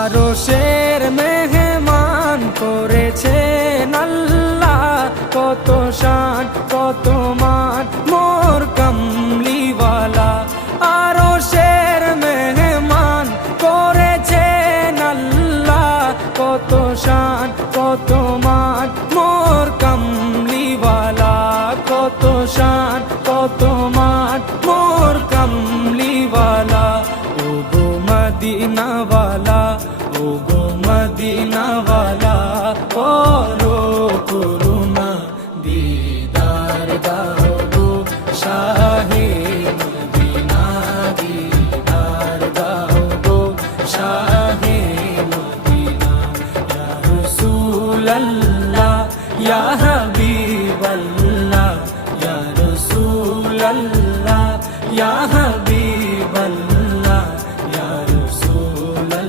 আরশের মেহমান করেছেন আল্লাহ, কত শান কত মান মোর কামলিওয়ালা। আরশের মেহমান করেছেন আল্লাহ, কত শান কত মান মোর কামলিওয়ালা, কত শান কত মান মোর কামলিওয়ালা। ও গো মদিনাওয়ালা, ও গো মদিনাওয়ালা, করো করুণা দিদার দাও গো শাহে